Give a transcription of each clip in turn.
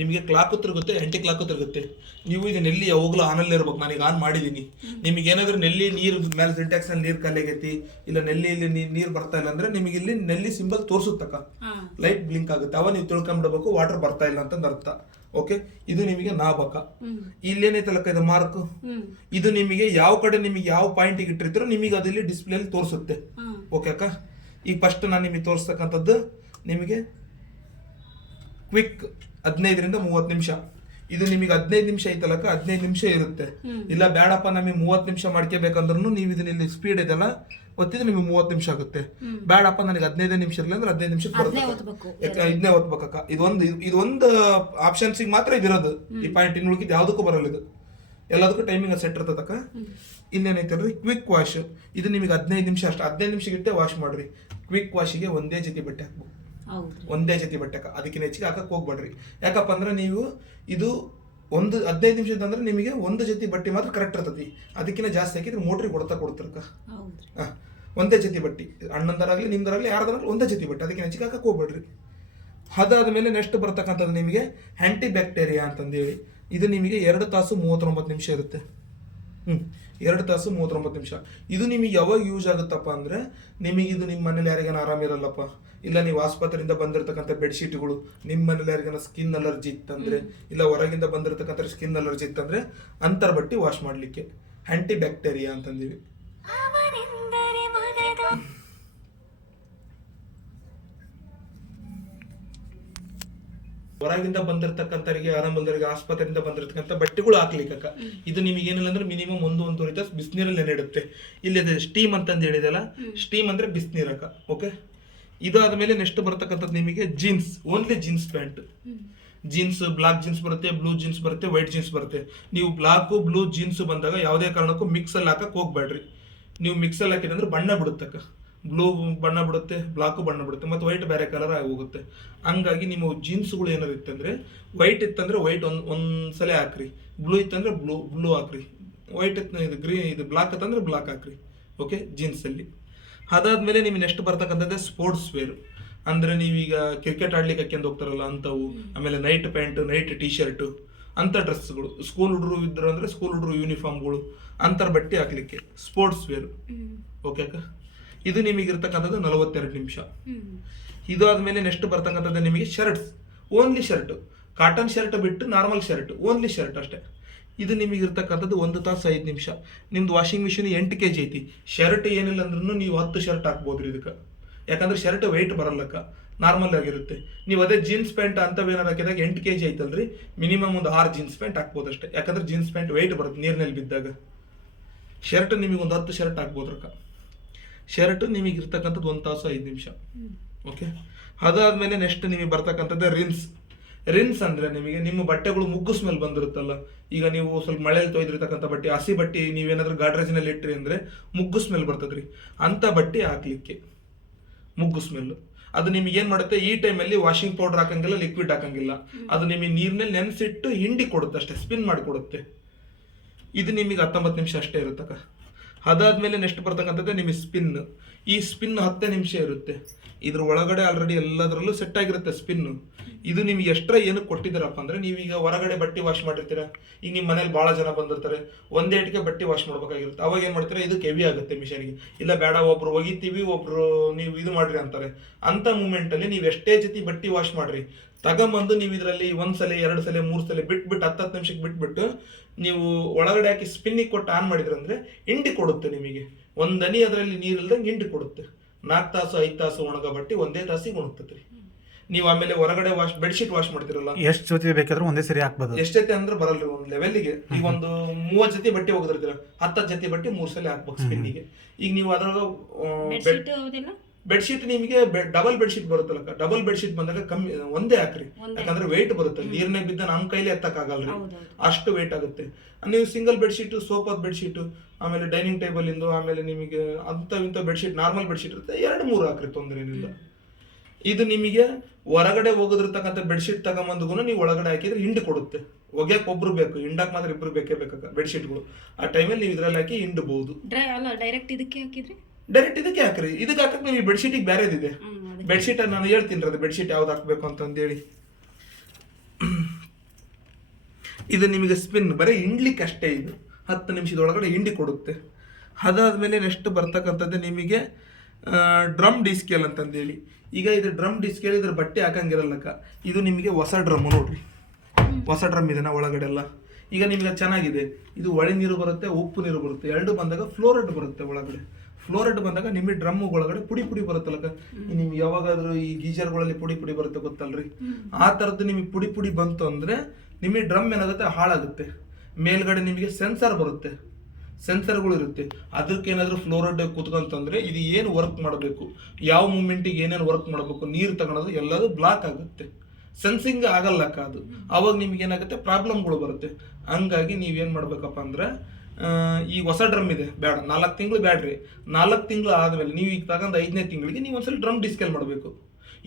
ನಿಮಗೆ clock ತಿರುಗುತ್ತೆ, aunty clock ತಿರುಗುತ್ತೆ. ನೀವು ಇದು ನೆಲ್ಲಿ ಯಾವಾಗಲೂ ಆನಲ್ಲಿ ಇರ್ಬೇಕು. ನಾನೀಗ ಆನ್ ಮಾಡಿದ್ದೀನಿ. ನಿಮಗೆ ಏನಾದರೂ ನೆಲ್ಲಿ ನೀರು ಮೇಲೆ ಸಿಂಟ್ಯಾಕ್ಸ್ ನಲ್ಲಿ ನೀರು ಖಾಲಿ ಆಗೈತಿ, ಇಲ್ಲ ನೆಲ್ಲಿಯಲ್ಲಿ ನೀರು ಬರ್ತಾ ಇಲ್ಲ ಅಂದ್ರೆ ನಿಮಗೆ ಇಲ್ಲಿ ನೆಲ್ಲಿ ಸಿಂಬಲ್ ತೋರಿಸುತ್ತಕ್ಕ, ಲೈಟ್ ಬ್ಲಿಂಕ್ ಆಗುತ್ತೆ. ಅವ ನೀವು ತಿಳ್ಕೊಂಡ್ಬಿಡ್ಬೇಕು ವಾಟರ್ ಬರ್ತಾ ಇಲ್ಲ ಅಂತ ಅರ್ಥ. ಓಕೆ, ಇದು ನಿಮಗೆ ನಾಬಕ. ಇಲ್ಲೇನೈತಲ್ಲಕ್ಕ ಇದು ಮಾರ್ಕ್, ಇದು ನಿಮಗೆ ಯಾವ ಕಡೆ ನಿಮಗೆ ಯಾವ ಪಾಯಿಂಟ್ ಇಟ್ಟಿರ್ತೀರೋ ನಿಮಗೆ ಅದಲ್ಲಿ ಡಿಸ್ಪ್ಲೇ ತೋರಿಸುತ್ತೆ. ಓಕೆ ಅಕ್ಕ, ಈಗ ಫಸ್ಟ್ ನಾನು ನಿಮಗೆ ತೋರಿಸ್ತಕ್ಕಂಥದ್ದು ನಿಮಗೆ ಕ್ವಿಕ್ 15 ರಿಂದ 30 ನಿಮಿಷ. ಇದು ನಿಮಗೆ 15 ನಿಮಿಷ ಐತಲಕ್ಕ, 15 ನಿಮಿಷ ಇರುತ್ತೆ. ಇಲ್ಲ ಬೇಡಪ್ಪ ನಮಗೆ 30 ನಿಮಿಷ ಮಾಡ್ಕೋಬೇಕಂದ್ರೂ ನೀವು ಇದನ್ನ ಇಲ್ಲಿ ಸ್ಪೀಡ್ ಇದೆಲ್ಲ ಒತ್ತಿದ್ರೆ ನಿಮಗೆ 30 ನಿಮಿಷ ಆಗುತ್ತೆ. ಬೇಡಪ್ಪ ನನಗೆ 15 ನಿಮಿಷ ಇರಲಿ ಅಂದ್ರೆ 15 ನಿಮಿಷ ಇದನ್ನೇ ಓದ್ಬೇಕಕ್ಕ. ಇದೊಂದು ಆಪ್ಷನ್ಸಿಗೆ ಮಾತ್ರ ಇದಿರೋದು. ಈ ಪಾಯಿಂಟ್ ಇನ್ನು ಉಳಿದ ಯಾವುದಕ್ಕೂ ಬರಲ್ಲ. ಇದು ಎಲ್ಲದಕ್ಕೂ ಟೈಮಿಂಗ್ ಸೆಟ್ ಇರ್ತದಕ್ಕ. ಇಲ್ಲೇನೈತಲ್ರಿ ಕ್ವಿಕ್ ವಾಶ್, ಇದು ನಿಮಗೆ 15 ನಿಮಿಷ ಅಷ್ಟು. 15 ನಿಮಿಷ ಇಟ್ಟೆ ವಾಶ್ ಮಾಡ್ರಿ. ಕ್ವಿಕ್ ವಾಶಿಗೆ ಒಂದೇ ಜೊತೆ ಬಟ್ಟೆ ಹಾಕ್ಬೇಕು, ಒಂದೇ ಜೊತೆ ಬಟ್ಟೆ. ಅದಕ್ಕಿಂತ ಹೆಚ್ಚಿಗೆ ಹಾಕಕ್ ಹೋಗ್ಬೇಡ್ರಿ. ಯಾಕಪ್ಪ ಅಂದ್ರೆ ನೀವು ಇದು 15 ನಿಮಿಷದ ಅಂದ್ರೆ ನಿಮಗೆ ಒಂದು ಜೊತೆ ಬಟ್ಟೆ ಮಾತ್ರ ಕರೆಕ್ಟ್ ಇರ್ತತಿ. ಅದಕ್ಕಿಂತ ಜಾಸ್ತಿ ಹಾಕಿದ್ರೆ ಮೋಟ್ರಿಗೆ ಕೊಡ್ತಿರಕ್ಕ. ಒಂದೇ ಜೊತೆ ಬಟ್ಟೆ, ಅಣ್ಣಂದರಾಗ್ಲಿ ನಿಮ್ದರಾಗ್ಲಿ ಯಾರ್ದಾಗ್ಲಿ ಒಂದೇ ಜೊತೆ ಬಟ್ಟೆ, ಅದಕ್ಕಿಂತ ಹೆಚ್ಚಿಗೆ ಹಾಕಕ್ ಹೋಗ್ಬೇಡ್ರಿ. ಅದಾದ್ಮೇಲೆ ನೆಕ್ಸ್ಟ್ ಬರ್ತಕ್ಕಂಥದ್ದು ನಿಮಗೆ ಆಂಟಿ ಬ್ಯಾಕ್ಟೀರಿಯಾ ಅಂತಂದೇಳಿ. ಇದು ನಿಮಗೆ 2 ತಾಸು 39 ನಿಮಿಷ ಇರುತ್ತೆ. 2 ತಾಸು 39 ನಿಮಿಷ. ಇದು ನಿಮಗೆ ಯಾವಾಗ ಯೂಸ್ ಆಗುತ್ತಪ್ಪ ಅಂದ್ರೆ ನಿಮಗೆ ಇದು ನಿಮ್ಮ ಮನೇಲಿ ಯಾರಿಗಾನ ಆರಾಮಿರಲ್ಲಪ್ಪ, ಇಲ್ಲ ನೀವು ಆಸ್ಪತ್ರೆಯಿಂದ ಬಂದಿರತಕ್ಕಂಥ ಬೆಡ್ಶೀಟ್ಗಳು ನಿಮ್ಮ ಮನೇಲಿ ಯಾರಿಗಾನ ಸ್ಕಿನ್ ಅಲರ್ಜಿ ಇತ್ತಂದ್ರೆ, ಇಲ್ಲ ಹೊರಗಿಂದ ಬಂದಿರತಕ್ಕಂಥ ಸ್ಕಿನ್ ಅಲರ್ಜಿ ಇತ್ತಂದ್ರೆ ಅಂತರ ಬಟ್ಟಿ ವಾಶ್ ಮಾಡ್ಲಿಕ್ಕೆ ಆಂಟಿ ಬ್ಯಾಕ್ಟೀರಿಯಾ ಅಂತಂದಿವಿ. ಹೊರಗಿಂದ ಬಂದಿರತಕ್ಕಂಥವರಿಗೆ, ಆರಾಮಲ್ದವರಿಗೆ, ಆಸ್ಪತ್ರೆಯಿಂದ ಬಂದಿರತಕ್ಕಂಥ ಬಟ್ಟೆಗಳು ಹಾಕ್ಲಿಕ್ಕ. ಇದು ನಿಮಗೆ ಏನಿಲ್ಲ ಅಂದ್ರೆ ಮಿನಿಮಮ್ 1-1.5 ತಾಸು ಬಿಸಿನೀರಲ್ಲಿ ನೆನೆಡುತ್ತೆ. ಇಲ್ಲಿ ಸ್ಟೀಮ್ ಅಂತಂದು ಹೇಳಿದಲ್ಲ, ಸ್ಟೀಮ್ ಅಂದ್ರೆ ಬಿಸಿನೀರಕ್ಕ. ಓಕೆ, ಇದಾದ್ಮೇಲೆ ನೆಕ್ಸ್ಟ್ ಬರ್ತಕ್ಕಂಥದ್ದು ನಿಮಗೆ jeans, only jeans pant. Jeans black jeans ಬರುತ್ತೆ, ಬ್ಲೂ ಜೀನ್ಸ್ ಬರುತ್ತೆ, ವೈಟ್ ಜೀನ್ಸ್ ಬರುತ್ತೆ. ನೀವು ಬ್ಲಾಕ್ ಬ್ಲೂ ಜೀನ್ಸ್ ಬಂದಾಗ ಯಾವುದೇ ಕಾರಣಕ್ಕೂ ಮಿಕ್ಸಲ್ಲಿ ಹಾಕಕ್ ಹೋಗ್ಬೇಡ್ರಿ. ನೀವು ಮಿಕ್ಸಲ್ಲಿ ಹಾಕಿದ್ರೆ ಬಣ್ಣ ಬಿಡುತ್ತಕ್ಕ. ಬ್ಲೂ ಬಣ್ಣ ಬಿಡುತ್ತೆ, ಬ್ಲಾಕು ಬಣ್ಣ ಬಿಡುತ್ತೆ, ಮತ್ತು ವೈಟ್ ಬೇರೆ ಕಲರ್ ಆಗಿ ಹೋಗುತ್ತೆ. ಹಂಗಾಗಿ ನಿಮ್ಮ ಜೀನ್ಸ್ಗಳು ಏನಾರು ಇತ್ತಂದ್ರೆ, ವೈಟ್ ಇತ್ತಂದ್ರೆ ವೈಟ್ ಒಂದ್ಸಲ ಹಾಕ್ರಿ, ಬ್ಲೂ ಇತ್ತಂದ್ರೆ ಬ್ಲೂ ಹಾಕ್ರಿ, ವೈಟ್ ಇತ್ತು ಇದು ಗ್ರೀನ್ ಇದು ಬ್ಲಾಕ್ ಇತ್ತಂದ್ರೆ ಬ್ಲಾಕ್ ಹಾಕ್ರಿ. ಓಕೆ, ಜೀನ್ಸಲ್ಲಿ. ಅದಾದ್ಮೇಲೆ ನಿಮಗೆ ನೆಕ್ಸ್ಟ್ ಬರ್ತಕ್ಕಂಥದ್ದೇ ಸ್ಪೋರ್ಟ್ಸ್ ವೇರ್. ಅಂದ್ರೆ ನೀವೀಗ ಕ್ರಿಕೆಟ್ ಆಡ್ಲಿಕ್ಕೆ ಹಾಕ್ಯಂದು ಹೋಗ್ತಾರಲ್ಲ ಅಂಥವು, ಆಮೇಲೆ night pant, night T shirt ಅಂಥ ಡ್ರೆಸ್ಗಳು, ಸ್ಕೂಲ್ ಹುಡುಗರು ಇದ್ರು ಅಂದ್ರೆ ಸ್ಕೂಲ್ ಹುಡುಗರು ಯೂನಿಫಾರ್ಮ್ಗಳು, ಅಂತರ ಬಟ್ಟೆ ಹಾಕ್ಲಿಕ್ಕೆ ಸ್ಪೋರ್ಟ್ಸ್ ವೇರ್. ಓಕೆ ಅಕ್ಕ, ಇದು ನಿಮಗೆ ಇರ್ತಕ್ಕಂಥದ್ದು 42 ನಿಮಿಷ. ಇದು ಆದ್ಮೇಲೆ ನೆಕ್ಸ್ಟ್ ಬರ್ತಕ್ಕಂಥದ್ದು ನಿಮಗೆ shirts, only shirt, cotton shirt ಬಿಟ್ಟು ನಾರ್ಮಲ್ ಶರ್ಟ್, ಓನ್ಲಿ ಶರ್ಟ್ ಅಷ್ಟೇ. ಇದು ನಿಮಗೆ ಇರ್ತಕ್ಕಂಥದ್ದು 1 ತಾಸು 5 ನಿಮಿಷ. ನಿಮ್ದು ವಾಷಿಂಗ್ ಮಿಷಿನ್ 8 kg ಐತಿ. ಶರ್ಟ್ ಏನಿಲ್ಲ ಅಂದ್ರೂ ನೀವು 10 ಶರ್ಟ್ ಹಾಕ್ಬೋದ್ರಿ ಇದಕ್ಕೆ. ಯಾಕಂದ್ರೆ ಶರ್ಟ್ ವೆಯ್ಟ್ ಬರಲ್ಲಕ್ಕ, ನಾರ್ಮಲ್ ಆಗಿರುತ್ತೆ. ನೀವು ಅದೇ ಜೀನ್ಸ್ ಪ್ಯಾಂಟ್ ಅಂತವೇನಾರು ಹಾಕಿದಾಗ 8 kg ಐತಲ್ರಿ, ಮಿನಿಮಮ್ ಒಂದು 6 ಜೀನ್ಸ್ ಪ್ಯಾಂಟ್ ಹಾಕ್ಬೋದು ಅಷ್ಟೇ. ಯಾಕಂದ್ರೆ ಜೀನ್ಸ್ ಪ್ಯಾಂಟ್ ವೆಯ್ಟ್ ಬರುತ್ತೆ ನೀರಿನಲ್ಲಿ ಬಿದ್ದಾಗ. ಶರ್ಟ್ ನಿಮಗೆ ಒಂದು 10 ಶರ್ಟ್ ಹಾಕ್ಬೋದ್ರಕ್ಕ. ಶರ್ಟ್ ನಿಮಗೆ ಇರ್ತಕ್ಕಂಥದ್ದು 1 ತಾಸು 5 ನಿಮಿಷ. ಓಕೆ, ಅದಾದ್ಮೇಲೆ ನೆಕ್ಸ್ಟ್ ನಿಮಗೆ ಬರ್ತಕ್ಕಂಥದ್ದು ರಿನ್ಸ್ ಅಂದ್ರೆ ನಿಮಗೆ ನಿಮ್ಮ ಬಟ್ಟೆಗಳು ಮುಗ್ಗು ಸ್ಮೆಲ್ ಬಂದಿರುತ್ತಲ್ಲ. ಈಗ ನೀವು ಸ್ವಲ್ಪ ಮಳೆಯಲ್ಲಿ ತೊಯ್ದಿರ್ತಕ್ಕಂಥ ಬಟ್ಟೆ, ಹಸಿ ಬಟ್ಟೆ ನೀವೇನಾದ್ರೂ ಗಾಡ್ರೇಜ್ನಲ್ಲಿ ಇಟ್ರಿ ಅಂದ್ರೆ ಮುಗ್ಗು ಸ್ಮೆಲ್ ಬರ್ತದ್ರಿ. ಅಂತ ಬಟ್ಟೆ ಹಾಕ್ಲಿಕ್ಕೆ ಮುಗ್ಗು ಸ್ಮೆಲ್ ಅದು ನಿಮಗೆ ಏನ್ ಮಾಡುತ್ತೆ, ಈ ಟೈಮಲ್ಲಿ ವಾಷಿಂಗ್ ಪೌಡರ್ ಹಾಕಂಗಿಲ್ಲ, ಲಿಕ್ವಿಡ್ ಹಾಕಂಗಿಲ್ಲ. ಅದು ನಿಮಗೆ ನೀರಿನಲ್ಲಿ ನೆನೆಸಿಟ್ಟು ಹಿಂಡಿ ಕೊಡುತ್ತೆ ಅಷ್ಟೇ, ಸ್ಪಿನ್ ಮಾಡಿ ಕೊಡುತ್ತೆ. ಇದು ನಿಮಗೆ 19 ನಿಮಿಷ ಅಷ್ಟೇ ಇರುತ್ತಕ್ಕ. ಅದಾದ್ಮೇಲೆ ನೆಕ್ಸ್ಟ್ ಬರ್ತಕ್ಕಂಥದ್ದು ನಿಮಗೆ ಸ್ಪಿನ್. ಈ ಸ್ಪಿನ್ 10 ನಿಮಿಷ ಇರುತ್ತೆ. ಇದ್ರ ಒಳಗಡೆ ಆಲ್ರೆಡಿ ಎಲ್ಲದರಲ್ಲೂ ಸೆಟ್ ಆಗಿರುತ್ತೆ ಸ್ಪಿನ್. ಇದು ನಿಮ್ಗೆ ಎಕ್ಸ್ಟ್ರಾ ಏನಕ್ಕೆ ಕೊಟ್ಟಿದ್ದಾರಪ್ಪ ಅಂದ್ರೆ, ನೀವೀಗ ಹೊರಗಡೆ ಬಟ್ಟೆ ವಾಶ್ ಮಾಡಿರ್ತೀರಾ, ಈಗ ನಿಮ್ಮ ಮನೇಲಿ ಭಾಳ ಜನ ಬಂದಿರ್ತಾರೆ, ಒಂದೇ ಇಟ್ಟಿಗೆ ಬಟ್ಟೆ ವಾಶ್ ಮಾಡ್ಬೇಕಾಗಿರುತ್ತೆ. ಅವಾಗ ಏನ್ ಮಾಡ್ತೀರಾ, ಇದಕ್ಕೆ ಹೆವಿ ಆಗುತ್ತೆ ಮಿಷನ್ಗೆ. ಇಲ್ಲ ಬೇಡ ಒಬ್ರು ಒಗಿತೀವಿ, ಒಬ್ರು ನೀವು ಇದು ಮಾಡ್ರಿ ಅಂತಾರೆ. ಅಂತ ಮೂಮೆಂಟ್ ಅಲ್ಲಿ ನೀವು ಎಷ್ಟೇ ಜೊತೆ ಬಟ್ಟೆ ವಾಶ್ ಮಾಡ್ರಿ, ತಗೊಂಬಂದು ನೀವು ಇದರಲ್ಲಿ 1 ಸಲ 2 ಸಲ 3 ಸಲ ಬಿಟ್ಬಿಟ್ಟು 10 ನಿಮಿಷಕ್ಕೆ ಬಿಟ್ಬಿಟ್ಟು ನೀವು ಒಳಗಡೆ ಹಾಕಿ ಸ್ಪಿನ್ನಿಗೆ ಕೊಟ್ಟು ಆನ್ ಮಾಡಿದ್ರಂದ್ರೆ ಹಿಂಡಿ ಕೊಡುತ್ತೆ ನಿಮಗೆ. ಒಂದನಿ ಅದರಲ್ಲಿ ನೀರಿಲ್ದಂಗೆ ಹಿಂಡಿ ಕೊಡುತ್ತೆ. 4 ತಾಸು 5 ತಾಸು ಒಣಗ ಬಟ್ಟೆ ಒಂದೇ ತಾಸಿಗೆ ಒಣಗ್ತದ್ರಿ. ನೀವು ಆಮೇಲೆ ಹೊರಗಡೆ ಬೆಡ್ಶೀಟ್ ವಾಶ್ ಮಾಡ್ತಿರಲ್ಲ, ಎಷ್ಟು ಜೊತೆ ಬೇಕಾದ್ರೂ ಒಂದೇ ಸರಿ ಹಾಕ್ಬೋದು. ಎಷ್ಟೈತೆ ಅಂದ್ರೆ ಬರಲ್ರಿ ಒಂದು ಲೆವೆಲ್ಗೆ. ಈಗ ಒಂದು 30 ಜೊತೆ ಬಟ್ಟೆ ಹೋಗಿರ್ತೀರ, 10 ಜೊತೆ ಬಟ್ಟೆ 3 ಸಲ ಹಾಕ್ಬೇಕು ಸ್ಪಿನ್ನಿಗೆ. ಈಗ ನೀವು ಅದ್ರಾಗ ಬೆಡ್ಶೀಟ್ ನಿಮಗೆ ಡಬಲ್ ಬೆಡ್ಶೀಟ್ ಬರುತ್ತಲ್ಲ, ಡಬಲ್ ಬೆಡ್ಶೀಟ್ ಬಂದಾಗ ಕಮ್ಮಿ ಒಂದೇ ಹಾಕ್ರಿ. ಯಾಕಂದ್ರೆ ವೆಯ್ಟ್ ಬರುತ್ತೆ, ನೀರ್ನಾಗ ಬಿದ್ದ ನಮ್ಮ ಕೈಲಿ ಎತ್ತಕ್ ಆಗಲ್ರಿ, ಅಷ್ಟು ವೆಯ್ಟ್ ಆಗುತ್ತೆ. ನೀವು ಸಿಂಗಲ್ ಬೆಡ್ಶೀಟ್, ಸೋಫಾದ ಬೆಡ್ಶೀಟ್, ಆಮೇಲೆ ಡೈನಿಂಗ್ ಟೇಬಲ್ ಇಂದು, ಆಮೇಲೆ ನಿಮಗೆ ಇಂಥ ಬೆಡ್ಶೀಟ್, ನಾರ್ಮಲ್ ಬೆಡ್ಶೀಟ್ ಇರುತ್ತೆ, 2-3 ಹಾಕ್ರಿ, ತೊಂದರೆ ಏನಿಲ್ಲ. ಇದು ನಿಮಗೆ ಹೊರಗಡೆ ಹೋಗೋದಿರ್ತಕ್ಕಂಥ ಬೆಡ್ಶೀಟ್ ತಗೊಂಬಂದ್ಗೂ ನೀವು ಒಳಗಡೆ ಹಾಕಿದ್ರೆ ಹಿಂಡಿ ಕೊಡುತ್ತೆ. ಒಗ್ಯಾಕ್ ಒಬ್ರು ಬೇಕು, ಹಿಂಡಕ್ ಮಾತ್ರ ಇಬ್ರು ಬೇಕೇ ಬೇಕಕ್ಕ ಬೆಡ್ಶೀಟ್ಗಳು. ಆ ಟೈಮಲ್ಲಿ ನೀವು ಇದ್ರಲ್ಲಿ ಹಾಕಿ ಹಿಂಡಬಹುದು. ಡೈರೆಕ್ಟ್ ಇದಕ್ಕೆ ಹಾಕಿದ್ರೆ ಡೈರೆಕ್ಟ್ ಇದಕ್ಕೆ ಹಾಕ್ರಿ. ಇದಕ್ಕೆ ಹಾಕಕ್ ನೀವು ಬೆಡ್ಶೀಟಿಗೆ ಬೇರೆದಿದೆ. ಬೆಡ್ಶೀಟ್ ನಾನು ಹೇಳ್ತೀನಿ ಅದು ಬೆಡ್ಶೀಟ್ ಯಾವ್ದು ಹಾಕ್ಬೇಕು ಅಂತಂದೇಳಿ. ಇದು ನಿಮಗೆ ಸ್ಪಿನ್ ಬರೀ ಹಿಂಡ್ಲಿಕ್ಕೆ ಅಷ್ಟೇ. ಇದು 10 ನಿಮಿಷದೊಳಗಡೆ ಹಿಂಡಿ ಕೊಡುತ್ತೆ. ಅದಾದಮೇಲೆ ನೆಕ್ಸ್ಟ್ ಬರ್ತಕ್ಕಂಥದ್ದು ನಿಮಗೆ ಡ್ರಮ್ ಡಿಸ್ಕೇಲ್ ಅಂತಂದೇಳಿ. ಈಗ ಇದು ಡ್ರಮ್ ಡಿಸ್ಕೇಲ್, ಇದ್ರ ಬಟ್ಟೆ ಹಾಕಂಗಿರಲ್ಲಕ್ಕ. ಇದು ನಿಮಗೆ ಹೊಸ ಡ್ರಮ್ ನೋಡ್ರಿ, ಹೊಸ ಡ್ರಮ್ ಇದೆ ಒಳಗಡೆ ಎಲ್ಲ. ಈಗ ನಿಮಗೆ ಚೆನ್ನಾಗಿದೆ, ಇದು ಒಳೆ ನೀರು ಬರುತ್ತೆ, ಉಪ್ಪು ನೀರು ಬರುತ್ತೆ, ಎರಡು ಬಂದಾಗ ಫ್ಲೋರೈಡ್ ಬರುತ್ತೆ ಒಳಗಡೆ. ಫ್ಲೋರೈಡ್ ಬಂದಾಗ ನಿಮಗೆ ಡ್ರಮ್ ಒಳಗಡೆ ಪುಡಿ ಪುಡಿ ಬರುತ್ತಲ್ಲಕ್ಕ. ನಿಮ್ಗೆ ಯಾವಾಗಾದ್ರೂ ಈ ಗೀಜರ್ಗಳಲ್ಲಿ ಪುಡಿ ಪುಡಿ ಬರುತ್ತೆ ಗೊತ್ತಲ್ರಿ, ಆ ಥರದ್ದು ನಿಮಗೆ ಪುಡಿ ಪುಡಿ ಬಂತು ಅಂದರೆ ನಿಮಗೆ ಡ್ರಮ್ ಏನಾಗುತ್ತೆ, ಹಾಳಾಗುತ್ತೆ. ಮೇಲ್ಗಡೆ ನಿಮಗೆ ಸೆನ್ಸರ್ ಬರುತ್ತೆ, ಸೆನ್ಸರ್ಗಳು ಇರುತ್ತೆ. ಅದಕ್ಕೆ ಏನಾದರೂ ಫ್ಲೋರೈಡ್ ಕೂತ್ಕೊಂತಂದ್ರೆ ಇದು ಏನು ವರ್ಕ್ ಮಾಡಬೇಕು, ಯಾವ ಮೂಮೆಂಟಿಗೆ ಏನೇನು ವರ್ಕ್ ಮಾಡಬೇಕು, ನೀರು ತಗೊಳೋದು ಎಲ್ಲದು ಬ್ಲಾಕ್ ಆಗುತ್ತೆ, ಸೆನ್ಸಿಂಗ್ ಆಗಲ್ಲಕ್ಕ ಅದು. ಅವಾಗ ನಿಮ್ಗೆ ಏನಾಗುತ್ತೆ, ಪ್ರಾಬ್ಲಮ್ಗಳು ಬರುತ್ತೆ. ಹಂಗಾಗಿ ನೀವೇನು ಮಾಡ್ಬೇಕಪ್ಪ ಅಂದ್ರೆ ಈ ಹೊಸ ಡ್ರಮ್ ಇದೆ ಬೇಡ, 4 ತಿಂಗಳು ಬ್ಯಾಡ್ರಿ. 4 ತಿಂಗಳು ಆದಮೇಲೆ ನೀವು ಈಗ ತಗೊಂಡು 5ನೇ ತಿಂಗಳಿಗೆ ನೀವು ಒಂದ್ಸಲ ಡ್ರಮ್ ಡಿಸ್ಕೇಲ್ ಮಾಡಬೇಕು.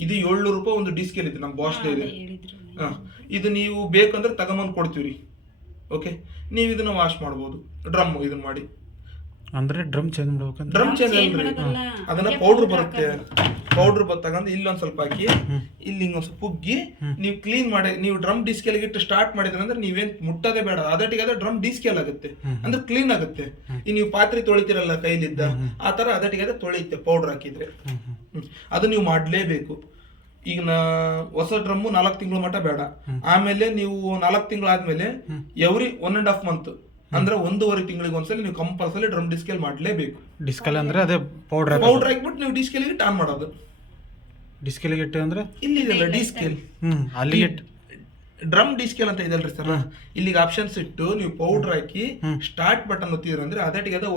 ಇದು 700 ರೂಪಾಯಿ ಒಂದು ಡಿಸ್ಕೇಲ್ ಇದೆ, ನಮ್ಮ ಬಾಸ್ ಇದೆ. ಇದು ನೀವು ಬೇಕಂದ್ರೆ ತಗೊಂಬಂದು ಕೊಡ್ತೀವಿ. ಓಕೆ, ನೀವು ಇದನ್ನ ವಾಶ್ ಮಾಡ್ಬೋದು. ಡ್ರಮ್ ಇದನ್ನ ಮಾಡಿ ಅಂದ್ರೆ ಡ್ರಮ್ ಚೇಂಜ್ ಮಾಡ್ಬೇಕಂತ. ಡ್ರಮ್ ಚೇಂಜ್ ಅಲ್ರಿ, ಅದನ್ನ ಪೌಡರ್ ಬರುತ್ತೆ. ಪೌಡರ್ ತಗೊಂಡು ಇಲ್ಲೊಂದ್ ಸ್ವಲ್ಪ ಹಾಕಿ, ಇಲ್ಲಿ ಹಿಂಗೊಂದ್ ಸ್ವಲ್ಪ ಉಗ್ಗಿ ನೀವು ಕ್ಲೀನ್ ಮಾಡಿ, ನೀವು ಡ್ರಮ್ ಡಿಸ್ಕೇಲ್ ಇಟ್ಟು ಸ್ಟಾರ್ಟ್ ಮಾಡಿದ್ರೆ ಅಂದ್ರೆ ನೀವೇನ್ ಮುಟ್ಟೋದೇ ಬೇಡ, ಅದಟ್ಟಿಗೆ ಅದೇ ಡ್ರಮ್ ಡಿಸ್ಕೇಲ್ ಆಗುತ್ತೆ, ಅಂದ್ರೆ ಕ್ಲೀನ್ ಆಗುತ್ತೆ. ಈಗ ನೀವು ಪಾತ್ರೆ ತೊಳಿತಿರಲ್ಲ ಕೈಲಿದ್ದ, ಆ ತರ ಅದಟ್ಟಿಗೆ ಅದೇ ತೊಳೆಯುತ್ತೆ ಪೌಡರ್ ಹಾಕಿದ್ರೆ. ಅದು ನೀವು ಮಾಡ್ಲೇಬೇಕು. ಈಗ ಹೊಸ ಡ್ರಮ್ಮು 4 ತಿಂಗಳು ಮಟ್ಟ ಬೇಡ. ಆಮೇಲೆ ನೀವು 4 ತಿಂಗಳಾದ್ಮೇಲೆ ಎವ್ರಿ 1.5 ಮಂತ್ ಅಂದ್ರೆ 1.5 ತಿಂಗಳಿಗೆ ಒಂದ್ಸಲ ನೀವು ಕಂಪಲ್ಸರಿ ಡ್ರಮ್ ಡಿಸ್ಕೇಲ್ ಮಾಡ್ಲೇಬೇಕು. ಡಿಸ್ಕೇಲ್ ಅಂದ್ರೆ ಅದೇ ಪೌಡರ್ ಹಾಕ್ಬಿಟ್ಟು ನೀವು ಡಿಸ್ಕೇಲ್ ಇಟ್ಟು ಆನ್ ಮಾಡೋದು. ಡಿಸ್ಕೇಲ್ ಇಟ್ಟು ಅಂದ್ರೆ ಇಲ್ಲಿ ಇದೆಲ್ಲ ಡಿಸ್ಕೇಲ್, ಅಲ್ಲಿ ಇಟ್ಟು ಡ್ರಮ್ ಡಿಸ್ಕೇಲ್ ಅಂತ ಇದೆಲ್ರಿ ಸರ್, ಇಲ್ಲಿಗೆ ಆಪ್ಷನ್ಸ್ ಇಟ್ಟು ನೀವು ಪೌಡರ್ ಹಾಕಿ ಸ್ಟಾರ್ಟ್ ಬಟನ್ ಒತ್ತಿದ್ರೆ ಅಂದ್ರೆ ಅದಟ್ಟಿಗೆ ಅದು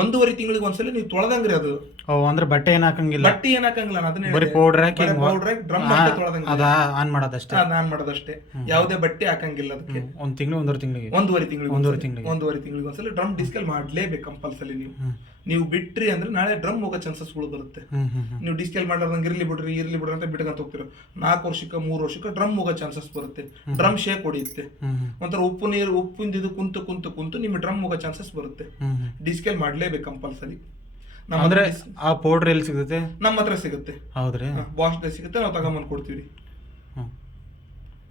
1.5 ತಿಂಗಳಿಗೆ ಒಂದ್ಸಲ ನೀವು ತೊಳೆದಂಗ್ರಿ ಅದು. ಅಂದ್ರೆ ಬಟ್ಟೆ ಏನ್ ಹಾಕಂಗಿಲ್ಲ, ಬಟ್ಟೆ ಏನ್ ಹಾಕಂಗಿಲ್ಲ, ಅದನ್ನೇ ಬರೀ ಪೌಡರ್ ಹಾಕಿ ಡ್ರಮ್ ತೊಳೆದಂಗ ಆನ್ ಮಾಡೋದಷ್ಟೇ, ಆನ್ ಮಾಡೋದಷ್ಟೇ. ಯಾವುದೇ ಬಟ್ಟೆ ಹಾಕಂಗಿಲ್ಲ ಅದಕ್ಕೆ. 1 ತಿಂಗಳು 1.5 ತಿಂಗಳಿಗೆ 1.5 ತಿಂಗಳಿಗೆ ಒಂದ್ಸಲ ಡ್ರಮ್ ಡಿಸ್ಕೇಲ್ ಮಾಡ್ಲೇಬೇಕು ಕಂಪಲ್ಸರಿ. ನೀವು ಬಿಟ್ರಿ ಅಂದ್ರೆ ನಾಳೆ ಡ್ರಮ್ ಹೋಗೋ ಚಾನ್ಸಸ್ಗಳು ಬರುತ್ತೆ. ನೀವು ಡಿಸ್ಕೇಲ್ ಮಾಡ್ಲಾರ್ದಂಗೆ ಇರ್ಲಿ ಬಿಡ್ರಿ ಅಂತ ಬಿಟ್ಕೊಂತ ಹೋಗ್ತೀರ, 4 ವರ್ಷಕ್ಕೆ 3 ವರ್ಷಕ್ಕೆ ಡ್ರಮ್ ಹೋಗೋ ಚಾನ್ಸಸ್ ಬರುತ್ತೆ. ಡ್ರಮ್ ಶೇಕ್ ಹೊಡಿಯುತ್ತೆ, ಒಂಥರ ಉಪ್ಪಿಂದ ಕುಂತು ನಿಮ್ಮ ಡ್ರಮ್ ಹೋಗೋ ಚಾನ್ಸಸ್ ಬರುತ್ತೆ. ಡಿಸ್ಕೇಲ್ ಮಾಡ್ಲೇಬೇಕು ಕಂಪಲ್ಸರಿ. ಅಂದ್ರೆ ಆ ಪೌಡರ್ ಎಲ್ಲಿ ಸಿಗುತ್ತೆ? ನಮ್ಮ ಹತ್ರ ಸಿಗುತ್ತೆ. ಹೌದ್ರಿ, ಬಾಸ್ ಸಿಗುತ್ತೆ, ನಾವು ತಗೊಂಬಂದು ಕೊಡ್ತೀವಿ.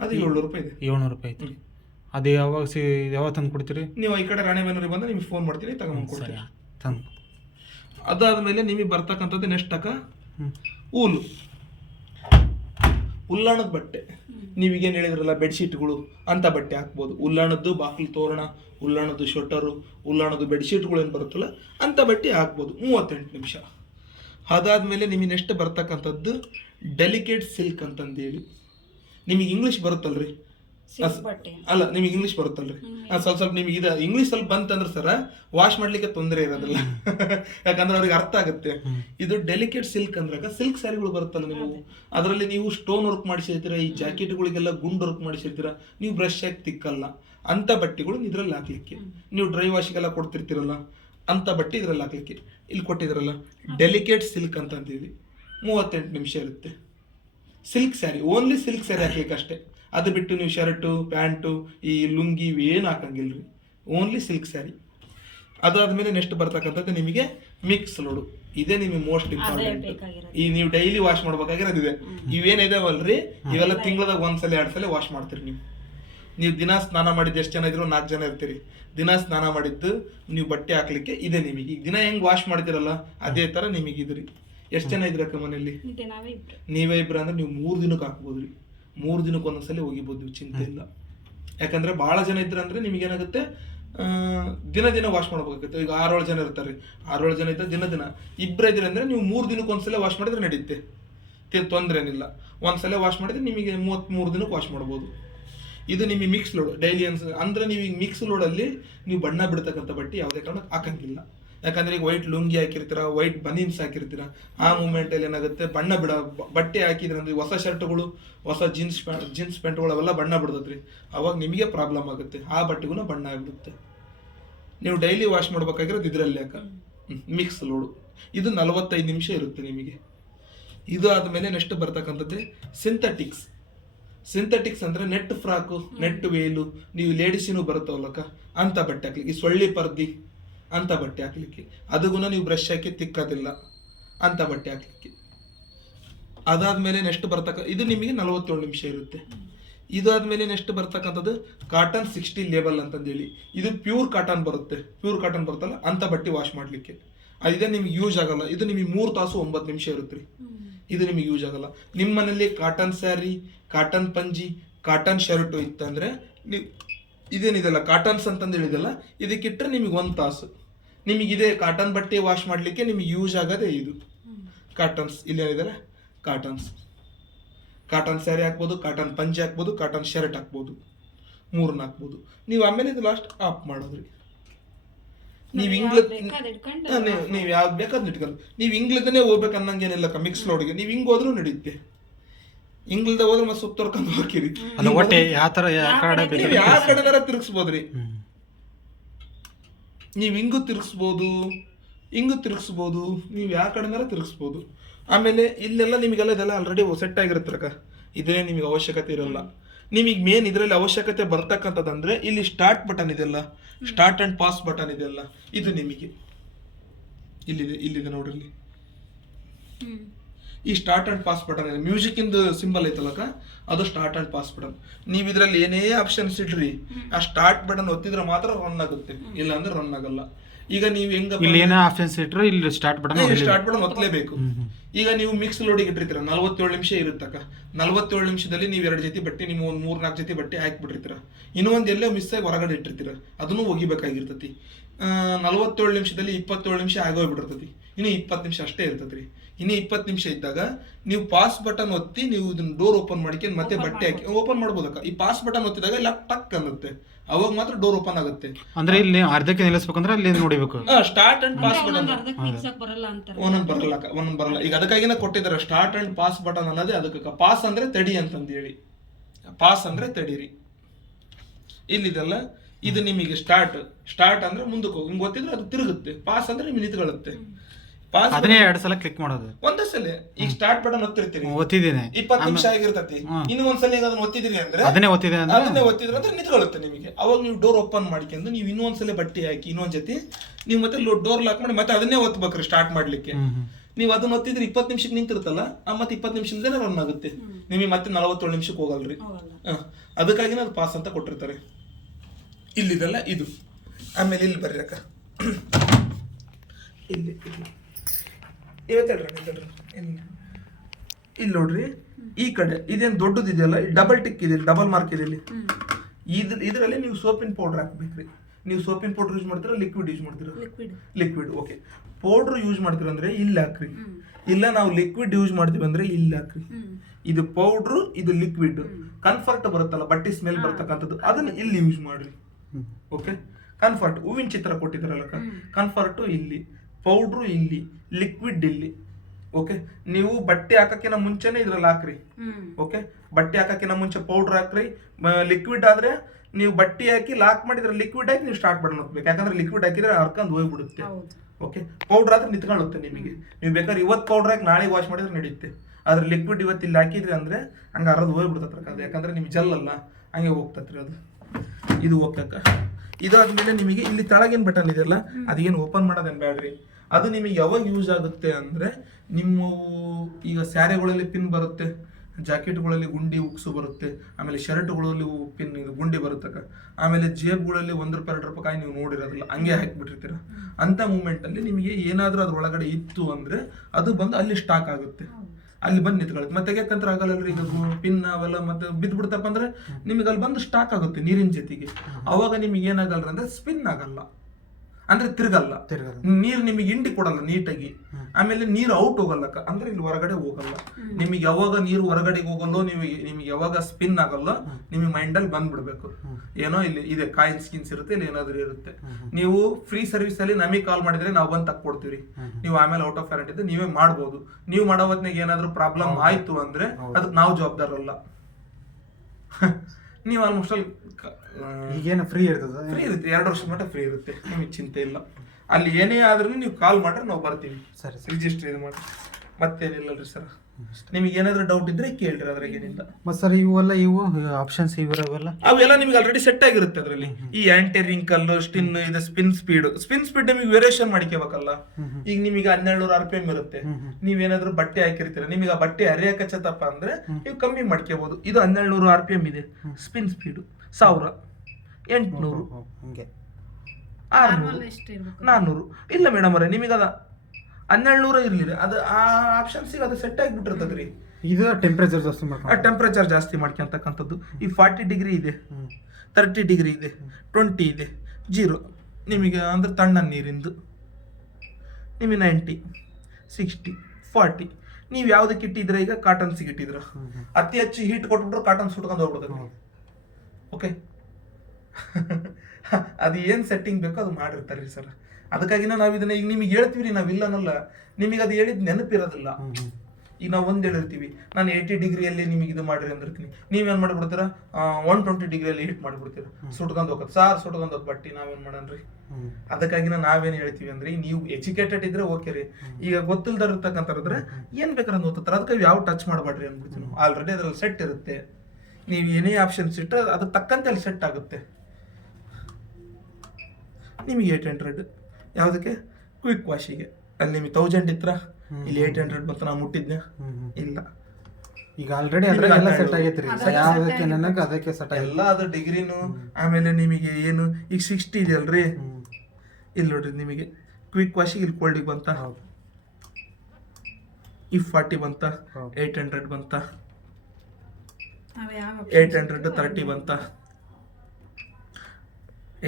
ಅದು 700 ರೂಪಾಯಿ ಇದೆ. 700 ರೂಪಾಯಿ ಐತ್ರಿ. ಅದು ಯಾವಾಗ ತಂದು ಕೊಡ್ತೀರಿ ನೀವು? ಈ ಕಡೆ ರಾಣೆಬೆನ್ನೂರಿಗೆ ಬಂದ್ರೆ ನಿಮ್ಗೆ ಫೋನ್ ಮಾಡ್ತೀವಿ, ತಗೊಂಬಂದು ಕೊಡ್ತೀವಿ. ಅದಾದ್ಮೇಲೆ ನಿಮಗೆ ಬರ್ತಕ್ಕಂಥದ್ದು ನೆಕ್ಸ್ಟ್ ಊಲು, ಉಲ್ಲಾಣದ ಬಟ್ಟೆ. ನೀವೀಗೇನು ಹೇಳಿದ್ರಲ್ಲ ಬೆಡ್ಶೀಟ್ಗಳು ಅಂತ ಬಟ್ಟೆ ಹಾಕ್ಬೋದು. ಉಲ್ಲಾಣದ್ದು ಬಾಗಿಲು ತೋರಣ, ಉಲ್ಲಾಣದ್ದು ಶೊಟರು, ಉಲ್ಲಾಣದ್ದು ಬೆಡ್ಶೀಟ್ಗಳು ಏನು ಬರುತ್ತಲ್ಲ ಅಂತ ಬಟ್ಟೆ ಹಾಕ್ಬೋದು 38 ನಿಮಿಷ. ಅದಾದ್ಮೇಲೆ ನಿಮಗೆ ನೆಕ್ಸ್ಟ್ ಬರ್ತಕ್ಕಂಥದ್ದು ಡೆಲಿಕೇಟ್ ಸಿಲ್ಕ್ ಅಂತಂದೇಳಿ. ನಿಮಗೆ ಇಂಗ್ಲೀಷ್ ಬರುತ್ತಲ್ರಿ? ಅಲ್ಲ, ನಿಮಗೆ ಇಂಗ್ಲೀಷ್ ಬರುತ್ತಲ್ರಿ? ಸ್ವಲ್ಪ ನಿಮಗೆ ಇದು ಇಂಗ್ಲೀಷ್ ಸ್ವಲ್ಪ ಬಂತಂದ್ರೆ ಸರ ವಾಶ್ ಮಾಡ್ಲಿಕ್ಕೆ ತೊಂದರೆ ಇರೋದಿಲ್ಲ, ಯಾಕಂದ್ರೆ ಅವ್ರಿಗೆ ಅರ್ಥ ಆಗುತ್ತೆ. ಇದು ಡೆಲಿಕೇಟ್ ಸಿಲ್ಕ್ ಅಂದ್ರಾಗ ಸಿಲ್ಕ್ ಸ್ಯಾರಿಗಳು ಬರುತ್ತಲ್ಲ ನೀವು, ಅದರಲ್ಲಿ ನೀವು ಸ್ಟೋನ್ ವರ್ಕ್ ಮಾಡಿಸಿರ್ತೀರ, ಈ ಜಾಕೆಟ್ಗಳಿಗೆಲ್ಲ ಗುಂಡ್ ವರ್ಕ್ ಮಾಡಿಸಿರ್ತೀರ, ನೀವು ಬ್ರಷ್ ಹಾಕಿ ತಿಕ್ಕಲ್ಲ ಅಂತ ಬಟ್ಟೆಗಳು ಇದ್ರಲ್ಲಿ ಹಾಕ್ಲಿಕ್ಕೆ. ನೀವು ಡ್ರೈ ವಾಶಿಗೆಲ್ಲ ಕೊಡ್ತಿರ್ತೀರಲ್ಲ ಅಂತ ಬಟ್ಟೆ ಇದ್ರಲ್ಲಿ ಹಾಕ್ಲಿಕ್ಕೆ. ಇಲ್ಲಿ ಕೊಟ್ಟಿದ್ರಲ್ಲ ಡೆಲಿಕೇಟ್ ಸಿಲ್ಕ್ ಅಂತಂದೇಳಿ 38 ನಿಮಿಷ ಇರುತ್ತೆ. Silk sari, only silk sari ಹಾಕ್ಲಿಕ್ಕೆ ಅಷ್ಟೇ. ಅದು ಬಿಟ್ಟು ನೀವು ಶರ್ಟು, ಪ್ಯಾಂಟು, ಈ ಲುಂಗಿ ಇವೇನು ಹಾಕಂಗಿಲ್ರಿ, ಓನ್ಲಿ ಸಿಲ್ಕ್ ಸ್ಯಾರಿ. ಅದಾದ್ಮೇಲೆ ನೆಕ್ಸ್ಟ್ ಬರ್ತಕ್ಕಂಥದ್ದು ನಿಮಗೆ ಮಿಕ್ಸ್ ಲೋಡು. ಇದೇ ನಿಮಗೆ ಮೋಸ್ಟ್ ಇಂಪಾರ್ಟೆಂಟ್. ಈ ನೀವು ಡೈಲಿ ವಾಶ್ ಮಾಡ್ಬೇಕಾಗಿರೋದು ಇದೆ. ಇವೇನಿದಾವಲ್ರಿ ಇವೆಲ್ಲ ತಿಂಗಳದಾಗ 1 ಸಲ 2 ಸಲ ವಾಶ್ ಮಾಡ್ತೀರಿ. ನೀವು ದಿನ ಸ್ನಾನ ಮಾಡಿದ್ದು ಎಷ್ಟು ಜನ ಇದ್ರು? 4 ಜನ ಇರ್ತೀರಿ. ದಿನ ಸ್ನಾನ ಮಾಡಿದ್ದು ನೀವು ಬಟ್ಟೆ ಹಾಕ್ಲಿಕ್ಕೆ ಇದೆ ನಿಮಗೆ. ಈಗ ದಿನ ಹೆಂಗ್ ವಾಶ್ ಮಾಡ್ತಿರಲ್ಲ ಅದೇ ತರ ನಿಮಗೆ ಇದ್ರಿ. ಎಷ್ಟು ಜನ ಇದ್ರಕ್ಕ ಮನೆಯಲ್ಲಿ? ನೀವೇ ಇಬ್ರು ಅಂದ್ರೆ ನೀವು 3 ದಿನಕ್ಕೆ ಹಾಕ್ಬೋದ್ರಿ. 3 ದಿನಕ್ಕೆ ಒಂದೊಂದ್ಸಲಿ ಹೋಗಿಬೋದು, ಚಿಂತೆ ಇಲ್ಲ. ಯಾಕಂದ್ರೆ ಬಹಳ ಜನ ಇದ್ರೆ ಅಂದ್ರೆ ನಿಮ್ಗೆ ಏನಾಗುತ್ತೆ, ದಿನ ವಾಶ್ ಮಾಡ್ಬೇಕಾಗುತ್ತೆ. ಈಗ 6-7 ಜನ ಇರ್ತಾರೆ, 6-7 ಜನ ಇದ್ದರೆ ದಿನ ಇಬ್ಬರೇ ಇದ್ರೆ ಅಂದ್ರೆ ನೀವು 3 ದಿನಕ್ಕೆ ಒಂದ್ಸಲ ವಾಶ್ ಮಾಡಿದ್ರೆ ನಡೀತೆ, ತೊಂದರೆ ಏನಿಲ್ಲ. ಒಂದ್ಸಲ ವಾಶ್ ಮಾಡಿದ್ರೆ ನಿಮಗೆ 33 ದಿನಕ್ಕೆ ವಾಶ್ ಮಾಡ್ಬೋದು. ಇದು ನಿಮಗೆ ಮಿಕ್ಸ್ ಲೋಡ್ ಡೈಲಿ ಅಂದ್ರೆ ನೀವು ಈಗ ಮಿಕ್ಸ್ ಲೋಡಲ್ಲಿ ನೀವು ಬಣ್ಣ ಬಿಡ್ತಕ್ಕಂಥ ಬಟ್ಟೆ ಯಾವುದೇ ಕಾರಣಕ್ಕೆ ಹಾಕಂಗಿಲ್ಲ. ಯಾಕಂದ್ರೆ ಈಗ ವೈಟ್ ಲುಂಗಿ ಹಾಕಿರ್ತೀರ, ವೈಟ್ ಬನೀನ್ಸ್ ಹಾಕಿರ್ತೀರ, ಆ ಮೂಮೆಂಟಲ್ಲಿ ಏನಾಗುತ್ತೆ ಬಣ್ಣ ಬಟ್ಟೆ ಹಾಕಿದ್ರೆ ಅಂದ್ರೆ ಹೊಸ ಶರ್ಟ್ಗಳು, ಹೊಸ ಜೀನ್ಸ್ ಪ್ಯಾಂಟ್ಗಳು ಅವೆಲ್ಲ ಬಣ್ಣ ಬಿಡ್ತದ್ರಿ. ಅವಾಗ ನಿಮಗೆ ಪ್ರಾಬ್ಲಮ್ ಆಗುತ್ತೆ, ಆ ಬಟ್ಟೆಗೂ ಬಣ್ಣ ಆಗಿಬಿಡುತ್ತೆ. ನೀವು ಡೈಲಿ ವಾಶ್ ಮಾಡ್ಬೇಕಾಗಿರೋದು ಇದರಲ್ಲಿ ಯಾಕ ಮಿಕ್ಸ್ ಲೋಡು. ಇದು 45 ನಿಮಿಷ ಇರುತ್ತೆ ನಿಮಗೆ. ಇದು ಆದಮೇಲೆ ನೆಕ್ಸ್ಟ್ ಬರ್ತಕ್ಕಂಥದ್ದೇ ಸಿಂಥೆಟಿಕ್ಸ್ ಅಂದ್ರೆ ನೆಟ್ ಫ್ರಾಕು, ನೆಟ್ ವೇಲು, ನೀವು ಲೇಡೀಸಿನೂ ಬರುತ್ತವಲ್ಲಕ್ಕ ಅಂತ ಬಟ್ಟೆ ಹಾಕ್ಲಿಕ್ಕೆ, ಸೊಳ್ಳಿ ಪರ್ದಿ ಅಂತ ಬಟ್ಟೆ ಹಾಕ್ಲಿಕ್ಕೆ, ಅದಕ್ಕೂ ನೀವು ಬ್ರಷ್ ಹಾಕಿ ತಿಕ್ಕೋದಿಲ್ಲ ಅಂತ ಬಟ್ಟೆ ಹಾಕ್ಲಿಕ್ಕೆ. ಅದಾದ್ಮೇಲೆ ನೆಕ್ಸ್ಟ್ ಇದು ನಿಮಗೆ 47 ನಿಮಿಷ ಇರುತ್ತೆ. ಇದಾದ್ಮೇಲೆ ನೆಕ್ಸ್ಟ್ ಬರ್ತಕ್ಕಂಥದ್ದು ಕಾಟನ್ 60 ಲೇಬಲ್ ಅಂತಂದೇಳಿ, ಇದು ಪ್ಯೂರ್ ಕಾಟನ್ ಬರುತ್ತೆ. ಪ್ಯೂರ್ ಕಾಟನ್ ಬರುತ್ತಲ್ಲ ಅಂತ ಬಟ್ಟೆ ವಾಶ್ ಮಾಡಲಿಕ್ಕೆ ಅದಿದೆ, ನಿಮ್ಗೆ ಯೂಸ್ ಆಗಲ್ಲ. ಇದು ನಿಮಗೆ 3 ತಾಸು 9 ನಿಮಿಷ ಇರುತ್ತೆ ರೀ. ಇದು ನಿಮಗೆ ಯೂಸ್ ಆಗಲ್ಲ. ನಿಮ್ಮ ಮನೇಲಿ ಕಾಟನ್ ಸ್ಯಾರಿ, ಕಾಟನ್ ಪಂಜಿ, ಕಾಟನ್ ಶರ್ಟು ಇತ್ತಂದ್ರೆ ನೀವು ಇದೇನಿದೆಲ್ಲ ಕಾಟನ್ಸ್ ಅಂತಂದು ಹೇಳಿದೆಲ್ಲ ಇದಕ್ಕಿಟ್ಟರೆ ನಿಮಗೆ 1 ತಾಸು. ನಿಮಗಿದೆ ಕಾಟನ್ ಬಟ್ಟೆ ವಾಶ್ ಮಾಡಲಿಕ್ಕೆ ನಿಮಗೆ ಯೂಸ್ ಆಗೋದೇ ಇದು ಕಾಟನ್ಸ್. ಇಲ್ಲೇನಿದೆಲ್ಲ ಕಾಟನ್ಸ್, ಕಾಟನ್ ಸ್ಯಾರಿ ಹಾಕ್ಬೋದು, ಕಾಟನ್ ಪಂಚೆ ಹಾಕ್ಬೋದು, ಕಾಟನ್ ಶರ್ಟ್ ಹಾಕ್ಬೋದು, 3 ಹಾಕ್ಬೋದು ನೀವು. ಆಮೇಲೆ ಇದು ಲಾಸ್ಟ್ ಆಫ್ ಮಾಡೋದ್ರಿ. ನೀವು ನೀವು ಯಾವ್ದು ಬೇಕಾದ್ ಇಟ್ಕೊಂಡು ನೀವು ಇಂಗ್ಲದನೇ ಹೋಗ್ಬೇಕು ಅನ್ನಂಗೇನಿಲ್ಲ. ಮಿಕ್ಸ್ ಲೋಡ್ಗೆ ನೀವು ಹಿಂಗ್ ಹೋದ್ರೂ ನಡೆಯುತ್ತೆ. ಇಂಗ್ಲದ ಹೋದ್ರೆ ಮತ್ತೆ ಸುತ್ತ ತೊರ್ಕೊಂಡು ಹೋಗಿರಿ. ನೀವು ಯಾವ ಕಡೆನಾರ ತಿರುಗಿಸ್ಬೋದ್ರಿ. ನೀವು ಹಿಂಗೂ ತಿರುಗಿಸ್ಬೋದು, ಹಿಂಗೂ ತಿರುಗಿಸ್ಬೋದು, ನೀವು ಯಾವ ಕಡೆನಾರ ತಿರುಗಿಸ್ಬೋದು. ಆಮೇಲೆ ಇಲ್ಲೆಲ್ಲ ನಿಮಗೆಲ್ಲ ಇದೆಲ್ಲ ಆಲ್ರೆಡಿ ಸೆಟ್ ಆಗಿರುತ್ತಕ್ಕ, ಇದೇ ನಿಮಗೆ ಅವಶ್ಯಕತೆ ಇರಲ್ಲ. ನಿಮಗೆ ಮೇನ್ ಇದರಲ್ಲಿ ಅವಶ್ಯಕತೆ ಬರ್ತಕ್ಕಂಥದ್ದಂದ್ರೆ ಇಲ್ಲಿ ಸ್ಟಾರ್ಟ್ ಬಟನ್ ಇದೆಲ್ಲ, ಸ್ಟಾರ್ಟ್ ಅಂಡ್ ಪಾಸ್ ಬಟನ್ ಇದೆಲ್ಲ, ಇದು ನಿಮಗೆ ಇಲ್ಲಿದೆ ನೋಡ್ರಿ. ಈ ಸ್ಟಾರ್ಟ್ ಅಂಡ್ ಪಾಸ್ ಬಟನ್ ಇದೆ, ಮ್ಯೂಸಿಕ್ ಇಂದು ಸಿಂಬಲ್ ಐತಲ್ಲಕ್ಕ, ಅದು ಸ್ಟಾರ್ಟ್ ಅಂಡ್ ಪಾಸ್ ಬಟನ್. ನೀವು ಇದರಲ್ಲಿ ಏನೇ ಆಪ್ಷನ್ಸ್ ಇಡ್ರಿ, ಆ ಸ್ಟಾರ್ಟ್ ಬಟನ್ ಒತ್ತಿದ್ರೆ ಮಾತ್ರ ರನ್ ಆಗುತ್ತೆ, ಇಲ್ಲ ಅಂದ್ರೆ ರನ್ ಆಗಲ್ಲ. ಈಗ ನೀವು ಹೆಂಗ ಆಪ್ಷನ್ಸ್ ಇಟ್ರು ಇಲ್ಲಿ ಸ್ಟಾರ್ಟ್ ಬಟನ್ ಒತ್ತಲೇಬೇಕು. ಈಗ ನೀವು ಮಿಕ್ಸ್ ಲೋಡಿಗೆ ಇಟ್ಟಿರ್ತೀರ, 47 ನಿಮಿಷ ಇರುತ್ತಕ್ಕ. 47 ನಿಮಿಷದಲ್ಲಿ ನೀವು 2 ಜೊತೆ ಬಟ್ಟೆ, ನೀವು 3-4 ಜೊತೆ ಬಟ್ಟೆ ಹಾಕ್ಬಿಟ್ಟಿರ್ತೀರ. ಇನ್ನೂ ಒಂದು ಎಲ್ಲೋ ಮಿಸ್ ಆಗಿ ಹೊರಗಡೆ ಇಟ್ಟಿರ್ತೀರ, ಅದನ್ನು ಒಗಿಬೇಕಾಗಿರ್ತತಿ. 47 ನಿಮಿಷದಲ್ಲಿ 27 ನಿಮಿಷ ಆಗೋಗ್ಬಿಟ್ಟಿರ್ತತಿ, ಇನ್ನು 20 ನಿಮಿಷ ಅಷ್ಟೇ ಇರ್ತೈತ್ರಿ. ಇನ್ನು 20 ನಿಮಿಷ ಇದ್ದಾಗ ನೀವು ಪಾಸ್ ಬಟನ್ ಒತ್ತಿ ನೀವು ಇದನ್ನ ಡೋರ್ ಓಪನ್ ಮಾಡಿಕೊಂಡು ಮತ್ತೆ ಬಟ್ಟೆ ಹಾಕಿ ಓಪನ್ ಮಾಡ್ಬೋದಕ್ಕ. ಈ ಪಾಸ್ ಬಟನ್ ಒತ್ತಿದಾಗ ಇಲ್ಲ ಟಕ್ ಅನ್ನುತ್ತೆ, ಅವಾಗ ಮಾತ್ರ ಡೋರ್ ಓಪನ್ ಆಗುತ್ತೆ. ಅಂದ್ರೆ ಇಲ್ಲಿ ಅರ್ಧಕ್ಕೆ ನಿಲ್ಲಿಸ್ಬೇಕಂದ್ರೆ ಅಲ್ಲಿ ನೋಡಿಬೇಕು ಸ್ಟಾರ್ಟ್ ಅಂಡ್ ಪಾಸ್ ಬಟನ್ ಒಂದೊಂದು ಬರಲ್ಲ. ಈಗ ಅದಕ್ಕಾಗಿನ ಕೊಟ್ಟಿದ್ದಾರೆ ಸ್ಟಾರ್ಟ್ ಅಂಡ್ ಪಾಸ್ ಬಟನ್ ಅನ್ನೋದೇ ಅದಕ್ಕೆ. ಪಾಸ್ ಅಂದ್ರೆ ತಡಿ ಅಂತಂದು ಹೇಳಿ, ಪಾಸ್ ಅಂದ್ರೆ ತಡೀರಿ. ಇಲ್ಲಿದೆಲ್ಲ ಇದು ನಿಮಗೆ ಸ್ಟಾರ್ಟ್ ಅಂದ್ರೆ ಮುಂದಕ್ಕೆ ಹೋಗಿ ಹಿಂಗ್ ಗೊತ್ತಿದ್ರೆ ಅದು ತಿರುಗುತ್ತೆ. ಪಾಸ್ ಅಂದ್ರೆ ನಿಮ್ಗೆ ನಿಂತ್ಕೊಳ್ಳುತ್ತೆ. ಪಾಸ್ ಅದನ್ನೇ 2 ಸಲ ಕ್ಲಿಕ್ ಮಾಡೋದು. ಒಂದೇ ಸಲ ಈಗ ಸ್ಟಾರ್ಟ್ ಬಟನ್ ಒತ್ತಿರ್ತೀರಿ, ಒತ್ತಿದ್ದೀನಿ 20 ನಿಮಿಷ ಆಗಿರ್ತತಿ. ಇನ್ನು ಒಂದ್ಸಲ ಈಗ ಅದನ್ನ ಒತ್ತಿದ್ರಿ ಅಂದ್ರೆ ಅದನ್ನೇ ಒತ್ತಿದ್ರೆ ಅಂದ್ರೆ ನಿಂತ್ಕೊಳ್ಳುತ್ತೆ ನಿಮಗೆ. ಅವಾಗ ನೀವು ಡೋರ್ ಓಪನ್ ಮಾಡ್ಕೊಂಡು ನೀವು ಇನ್ನೊಂದ್ಸಲ ಬಟ್ಟೆ ಹಾಕಿ ಇನ್ನೊಂದ್ ಜೊತೆ ನೀವು ಮತ್ತೆ ಡೋರ್ ಲಾಕ್ ಮಾಡಿ ಮತ್ತೆ ಅದನ್ನೇ ಒತ್ತಬೇಕ್ರಿ ಸ್ಟಾರ್ಟ್ ಮಾಡ್ಲಿಕ್ಕೆ. ನೀವು ಅದನ್ನ ಒತ್ತಿದ್ರೆ 20 ನಿಮಿಷಕ್ಕೆ ನಿಂತಿರುತ್ತಲ್ಲ, ಮತ್ತೆ 20 ನಿಮಿಷದಿಂದ ರನ್ ಆಗುತ್ತೆ. ನಿಮಗೆ ಮತ್ತೆ 47 ನಿಮಿಷಕ್ಕೆ ಹೋಗಲ್ರಿ. ಅದಕ್ಕಾಗಿನ ಅದು ಪಾಸ್ ಅಂತ ಕೊಟ್ಟಿರ್ತಾರೆ. ಇಲ್ಲಿದೆಲ್ಲ ಇದು. ಆಮೇಲೆ ಇಲ್ಲಿ ಬರ್ರಿ ಅಕ್ಕ, ಇಲ್ಲಿ ಇಲ್ಲಿ ನೋಡ್ರಿ, ಈ ಕಡೆ ಇದೇನು ದೊಡ್ಡದು ಇದೆಯಲ್ಲ, ಡಬಲ್ ಟಿಕ್ ಇದೆ, ಡಬಲ್ ಮಾರ್ಕ್ ಇದೆ ಇಲ್ಲಿ. ಇದರಲ್ಲಿ ನೀವು ಸೋಪಿನ ಪೌಡರ್ ಹಾಕ್ಬೇಕ್ರಿ. ನೀವು ಸೋಪಿನ ಪೌಡರ್ ಯೂಸ್ ಮಾಡ್ತೀರಾ, ಲಿಕ್ವಿಡ್ ಯೂಸ್ ಮಾಡ್ತೀರಾ? ಲಿಕ್ವಿಡ್. ಓಕೆ, ಪೌಡರ್ ಯೂಸ್ ಮಾಡ್ತೀರ ಅಂದ್ರೆ ಇಲ್ಲಿ ಹಾಕ್ರಿ. ಇಲ್ಲ ನಾವು ಲಿಕ್ವಿಡ್ ಯೂಸ್ ಮಾಡ್ತೀವಿ ಅಂದ್ರೆ ಇಲ್ಲಿ ಹಾಕ್ರಿ. ಇದು ಪೌಡ್ರು, ಇದು ಲಿಕ್ವಿಡ್. ಕನ್ಫರ್ಟ್ ಬರುತ್ತಲ್ಲ ಬಟ್ಟೆ ಸ್ಮೆಲ್ ಬರ್ತಕ್ಕಂಥದ್ದು, ಅದನ್ನ ಇಲ್ಲಿ ಯೂಸ್ ಮಾಡ್ರಿ. ಓಕೆ, ಕನ್ಫರ್ಟ್ ಹೂವಿನ ಚಿತ್ರ ಕೊಟ್ಟಿದ್ದಾರಲ್ಲ, ಕನ್ಫರ್ಟು ಇಲ್ಲಿ, ಪೌಡ್ರು ಇಲ್ಲಿ, ಲಿಕ್ವಿಡ್ ಇಲ್ಲಿ. ಓಕೆ, ನೀವು ಬಟ್ಟೆ ಹಾಕಕ್ಕಿಂತ ಮುಂಚೆನೆ ಇದ್ರಲ್ಲಿ ಹಾಕ್ರಿ. ಓಕೆ, ಬಟ್ಟೆ ಹಾಕಕ್ಕಿಂತ ಮುಂಚೆ ಪೌಡರ್ ಹಾಕ್ರಿ. ಲಿಕ್ವಿಡ್ ಆದ್ರೆ ನೀವು ಬಟ್ಟೆ ಹಾಕಿ ಲಾಕ್ ಮಾಡಿದ್ರೆ ಲಿಕ್ವಿಡ್ ಹಾಕಿ ನೀವು ಸ್ಟಾರ್ಟ್ ಬಟನ್ ಹೋಗ್ಬೇಕು, ಯಾಕಂದ್ರೆ ಲಿಕ್ವಿಡ್ ಹಾಕಿದ್ರೆ ಹರ್ಕೊಂಡು ಹೋಗ್ಬಿಡುತ್ತೆ. ಓಕೆ, ಪೌಡರ್ ಆದ್ರೆ ನಿಂತ್ಕೊಳ್ಳುತ್ತೆ ನಿಮಗೆ. ನೀವು ಬೇಕಾದ್ರೆ ಇವತ್ತು ಪೌಡರ್ ಹಾಕಿ ನಾಳೆ ವಾಶ್ ಮಾಡಿದ್ರೆ ನಡೆಯುತ್ತೆ. ಆದ್ರೆ ಲಿಕ್ವಿಡ್ ಇವತ್ತು ಇಲ್ಲಿ ಹಾಕಿದ್ರಿ ಅಂದ್ರೆ ಹಂಗೆ ಹರಿದು ಹೋಗ್ಬಿಡ್ತತ್ರ ಅದು, ಯಾಕಂದ್ರೆ ನಿಮ್ಗೆ ಜಲ್ ಅಲ್ಲ, ಹಂಗೆ ಹೋಗ್ತತ್ರಿ ಅದು. ಇದು ಹೋಗ್ತಕ್ಕ. ಇದಾದ್ಮೇಲೆ ನಿಮಗೆ ಇಲ್ಲಿ ತೆಳಗಿನ ಬಟನ್ ಇದೆಯಲ್ಲ, ಅದೇನು ಓಪನ್ ಮಾಡೋದೇನು ಬೇಡ್ರಿ. ಅದು ನಿಮಗೆ ಯಾವಾಗ ಯೂಸ್ ಆಗುತ್ತೆ ಅಂದ್ರೆ, ನಿಮ್ಮ ಈಗ ಸ್ಯಾರಿಗಳಲ್ಲಿ ಪಿನ್ ಬರುತ್ತೆ, ಜಾಕೆಟ್ಗಳಲ್ಲಿ ಗುಂಡಿ ಉಕ್ಸು ಬರುತ್ತೆ, ಆಮೇಲೆ ಶರ್ಟ್ಗಳಲ್ಲಿ ಪಿನ್ ಇದು ಗುಂಡಿ ಬರುತ್ತಕ್ಕ. ಆಮೇಲೆ ಜೇಬ್ಗಳಲ್ಲಿ ₹1-2 ಕಾಯಿ ನೀವು ನೋಡಿರೋದಿಲ್ಲ, ಹಂಗೆ ಹಾಕಿಬಿಟ್ಟಿರ್ತೀರ. ಅಂತ ಮೂಮೆಂಟಲ್ಲಿ ನಿಮಗೆ ಏನಾದರೂ ಅದ್ರ ಒಳಗಡೆ ಇತ್ತು ಅಂದ್ರೆ ಅದು ಬಂದು ಅಲ್ಲಿ ಸ್ಟಾಕ್ ಆಗುತ್ತೆ, ಅಲ್ಲಿ ಬಂದು ನಿಂತ್ಕೊಳ್ಳುತ್ತೆ. ಮತ್ತೆ ತೆಗೆಯಕ್ಕಂತ ಆಗಲ್ಲರಿ, ಈಗ ಪಿನ್ ಅವೆಲ್ಲ ಮತ್ತೆ ಬಿದ್ದುಬಿಡ್ತಪ್ಪ ಅಂದ್ರೆ ನಿಮಗೆ ಅಲ್ಲಿ ಬಂದು ಸ್ಟಾಕ್ ಆಗುತ್ತೆ ನೀರಿನ ಜೊತೆಗೆ. ಅವಾಗ ನಿಮಗೆ ಏನಾಗಲ್ಲ ಅಂದ್ರೆ ಸ್ಪಿನ್ ಆಗಲ್ಲ, ಅಂದ್ರೆ ತಿರ್ಗಲ್ಲ. ನೀರು ನಿಮಗೆ ಇಂಡಿ ಕೊಡಲ್ಲ ನೀಟಾಗಿ. ಆಮೇಲೆ ನೀರು ಔಟ್ ಹೋಗಲ್ಲಕ್ಕ, ಅಂದ್ರೆ ಇಲ್ಲಿ ಹೊರಗಡೆ ಹೋಗಲ್ಲ. ನಿಮಗೆ ಯಾವಾಗ ನೀರು ಹೊರಗಡೆ ಹೋಗಲ್ಲೋ, ನಿಮಗೆ ಯಾವಾಗ ಸ್ಪಿನ್ ಆಗಲ್ಲ, ನಿಮಗೆ ಮೈಂಡಲ್ಲಿ ಬಂದ್ಬಿಡ್ಬೇಕು ಏನೋ ಇಲ್ಲಿ ಇದೆ ಕಾಯಿನ್ ಸ್ಕಿನ್ಸ್ ಇರುತ್ತೆ, ಇಲ್ಲಿ ಏನಾದ್ರು ಇರುತ್ತೆ. ನೀವು ಫ್ರೀ ಸರ್ವಿಸ್ ಅಲ್ಲಿ ನಮಗೆ ಕಾಲ್ ಮಾಡಿದ್ರೆ ನಾವು ಬಂದು ತಕ್ಕೊಡ್ತೀವಿ. ನೀವು ಆಮೇಲೆ ಔಟ್ ಆಫ್ ವ್ಯಾರಂಟಿ ಇದ್ರೆ ನೀವೇ ಮಾಡ್ಬೋದು. ನೀವು ಮಾಡೋ ಹೊತ್ನಾಗ ಏನಾದ್ರು ಪ್ರಾಬ್ಲಮ್ ಆಯ್ತು ಅಂದ್ರೆ ಅದಕ್ಕೆ ನಾವು ಜವಾಬ್ದಾರಲ್ಲ. ನೀವು ಆಲ್ಮೋಸ್ಟ್ ಅಲ್ಲಿ ಈಗೇನು ಫ್ರೀ ಇರ್ತದೆ, ಫ್ರೀ ಇರುತ್ತೆ, 2 ವರ್ಷದ ಮಟ್ಟ ಫ್ರೀ ಇರುತ್ತೆ, ನಿಮಗೆ ಚಿಂತೆ ಇಲ್ಲ. ಅಲ್ಲಿ ಏನೇ ಆದ್ರೂ ನೀವು ಕಾಲ್ ಮಾಡ್ರೆ ನಾವು ಬರ್ತೀವಿ. ಸರಿ, ರಿಜಿಸ್ಟರ್ ಇದು ಮಾಡಿ. ಮತ್ತೇನಿಲ್ಲಲ್ರಿ ಸರ್. ನಿಮಗೆ ಏನಾದ್ರೂ ಡೌಟ್ ಇದ್ರೆ ಕೇಳ್ರಿ, ಅದ್ರಾಗ ಏನಿಲ್ಲ. ಮತ್ತು ಸರ್ ಇವು ಆಪ್ಷನ್ಸ್ ಇವೆಲ್ಲ ಅವೆಲ್ಲ ನಿಮ್ಗೆ ಆಲ್ರೆಡಿ ಸೆಟ್ ಆಗಿರುತ್ತೆ ಅದರಲ್ಲಿ. ಈ ಆಂಟಿ ರಿಂಕಲ್, ಇದು ಸ್ಪಿನ್ ಸ್ಪೀಡ್ ನಿಮಗೆ ವೇರಿಯೇಷನ್ ಮಾಡ್ಕೋಬೇಕಲ್ಲ. ಈಗ ನಿಮಗೆ 1200 RPM ಇರುತ್ತೆ, ನೀವೇನಾದ್ರೂ ಬಟ್ಟೆ ಹಾಕಿರ್ತೀರ, ನಿಮಗೆ ಆ ಬಟ್ಟೆ ಹರಿಯಕ ಚತಪ್ಪ ಅಂದ್ರೆ ನೀವು ಕಮ್ಮಿ ಮಾಡ್ಕೋಬಹುದು. ಇದು 1200 RPM ಇದೆ, ಸ್ಪಿನ್ ಸ್ಪೀಡ್ 1000, 800, ಹಂಗೆ 600, 400. ಇಲ್ಲ ಮೇಡಮ್ ಅವರೇ, ನಿಮಗೆ ಅದ 1200 ಇರ್ಲಿಲ್ಲ, ಅದು ಆ ಆಪ್ಷನ್ಸಿಗೆ ಅದು ಸೆಟ್ ಆಗಿಬಿಟ್ಟಿರ್ತದ್ರಿ. ಇದು ಟೆಂಪ್ರೇಚರ್ ಜಾಸ್ತಿ ಮಾಡ್ಕೊಂಡು ಟೆಂಪ್ರೇಚರ್ ಜಾಸ್ತಿ ಮಾಡ್ಕೊಂತಕ್ಕಂಥದ್ದು. ಈ 40 ಡಿಗ್ರಿ ಇದೆ, 30 ಡಿಗ್ರಿ ಇದೆ, 20 ಇದೆ, 0 ನಿಮಗೆ ಅಂದ್ರೆ ತಣ್ಣ ನೀರಿಂದು. ನಿಮಗೆ 90, 60, 40. ನೀವು ಯಾವ್ದಕ್ಕೆ ಇಟ್ಟಿದ್ರೆ, ಈಗ ಕಾಟನ್ಸಿಗೆ ಇಟ್ಟಿದ್ರ, ಅತಿ ಹೆಚ್ಚು ಹೀಟ್ ಕೊಟ್ಬಿಟ್ರೆ ಕಾಟನ್ ಸುಟ್ಕೊಂಡು ಹೋಗ್ಬಿಡ್ತದೆ. ಓಕೆ ಅದು ಏನು ಸೆಟ್ಟಿಂಗ್ ಬೇಕೋ ಅದು ಮಾಡಿರ್ತಾರೆ ರೀ ಸರ್. ಅದಕ್ಕಾಗಿನ ನಾವು ಇದನ್ನ ಈಗ ನಿಮಗೆ ಹೇಳ್ತೀವಿ ರೀ, ನಾವು ಇಲ್ಲನಲ್ಲ, ನಿಮಗೆ ಅದು ಹೇಳಿದ್ ನೆನಪಿರೋದಿಲ್ಲ. ಈಗ ನಾವು ಒಂದು ಹೇಳಿರ್ತೀವಿ, ನಾನು 80 ಡಿಗ್ರಿಯಲ್ಲಿ ನಿಮಗೆ ಇದು ಮಾಡಿರಿ ಅಂದಿರ್ತೀನಿ, ನೀವೇನು ಮಾಡಿಬಿಡ್ತೀರಾ 120 ಡಿಗ್ರಿಯಲ್ಲಿ ಹೀಟ್ ಮಾಡಿಬಿಡ್ತೀರ, ಸುಟ್ಕೊಂಡು ಹೋಗೋದು ಸುಟ್ಕೊಂಡು ಹೋಗೋದು ಬಟ್ಟಿ. ನಾವೇನು ಮಾಡೋಣ್ರಿ? ಅದಕ್ಕಾಗಿನ ನಾವೇನು ಹೇಳ್ತೀವಿ ಅಂದ್ರೆ, ನೀವು ಎಜುಕೇಟೆಡ್ ಇದ್ರೆ ಓಕೆ ರೀ, ಈಗ ಗೊತ್ತಿಲ್ದಾರ ಇರ್ತಕ್ಕಂಥವ್ರಿದ್ರೆ ಏನ್ ಬೇಕಾದ್ರೆ ಓದ್ತಾರೆ, ಅದಕ್ಕೆ ಯಾವ ಟಚ್ ಮಾಡಬೇಡ್ರಿ ಅಂದ್ಬಿಡ್ತೀವಿ ನಾವು. ಆಲ್ರೆಡಿ ಅದ್ರಲ್ಲಿ ಸೆಟ್ ಇರುತ್ತೆ, ನೀವು ಏನೇ ಆಪ್ಷನ್ಸ್ ಇಟ್ಟರೆ ಅದಕ್ಕೆ ತಕ್ಕಂತೆ ಅಲ್ಲಿ ಸೆಟ್ ಆಗುತ್ತೆ. ನಿಮಗೆ 800 ಯಾವುದಕ್ಕೆ? ಕ್ವಿಕ್ ವಾಶಿಗೆ. ಅಲ್ಲಿ ನಿಮಗೆ 1000 ಇತ್ರ, ಇಲ್ಲಿ 800 ಬಂತು. ನಾವು ಮುಟ್ಟಿದ್ನ ಇಲ್ಲ, ಈಗ ಆಲ್ರೆಡಿ ಅದ್ರಾಗೆಲ್ಲ ಸೆಟ್ ಆಗೈತ್ರಿ. ಯಾವ್ದಕ್ಕೆ ನನಗೆ ಅದಕ್ಕೆ ಸೆಟ್ ಆಗಿಲ್ಲ ಎಲ್ಲ ಅದು ಡಿಗ್ರಿನು. ಆಮೇಲೆ ನಿಮಗೆ ಏನು ಈಗ 60 ಇದೆಯಲ್ರಿ, ಇಲ್ಲಿ ನೋಡ್ರಿ ನಿಮಗೆ ಕ್ವಿಕ್ ವಾಶಿಗೆ ಇಲ್ಲಿ ಕೋಲ್ಡಿಗೆ ಬಂತ, ಈ 40 ಬಂತ, 800 ಬಂತ, 800 30 ಬಂತ,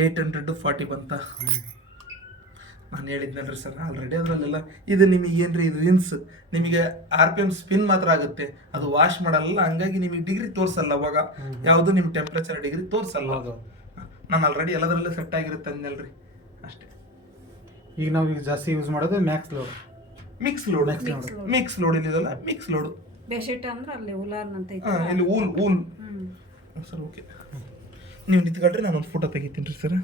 800 40 ಬಂತ. ನಾನು ಹೇಳಿದ್ನಲ್ರಿ ಸರ್ ಆಲ್ರೆಡಿ ಅದರಲ್ಲೆಲ್ಲ. ಇದು ನಿಮಗೆ ಏನ್ರಿ, ಇದು ರಿನ್ಸ್ ನಿಮಗೆ RPM ಸ್ಪಿನ್ ಮಾತ್ರ ಆಗುತ್ತೆ, ಅದು ವಾಶ್ ಮಾಡಲ್ಲ. ಹಂಗಾಗಿ ನಿಮಗೆ ಡಿಗ್ರಿ ತೋರಿಸಲ್ಲ, ಅವಾಗ ಯಾವುದು ನಿಮ್ಮ ಟೆಂಪ್ರೇಚರ್ ಡಿಗ್ರಿ ತೋರಿಸಲ್ಲ. ನಾನು ಆಲ್ರೆಡಿ ಎಲ್ಲದರಲ್ಲೇ ಸೆಟ್ ಆಗಿರುತ್ತೆ ಅಂದ್ನಲ್ರಿ, ಅಷ್ಟೇ. ಈಗ ನಾವು ಈಗ ಜಾಸ್ತಿ ಯೂಸ್ ಮಾಡೋದು ಮ್ಯಾಕ್ಸ್ ಲೋಡ್, ಮಿಕ್ಸ್ ಲೋಡ್ ಇಲ್ಲಿದಲ್ಲ, ಮಿಕ್ಸ್ ಲೋಡ್. ಬೆಡ್ಶೀಟ್ ಅಂದ್ರೆ ಅಲ್ಲಿ ಉಲಾರ್ನ್ ಅಂತ ಇಲ್ಲಿ ಊಲ್ ಸರ್. ಓಕೆ, ನೀವು ನಿಂತ್ಕೊಳ್ರಿ, ನಾನು ಒಂದು ಫೋಟೋ ತೆಗಿತೀನಿ ರೀ ಸರ್.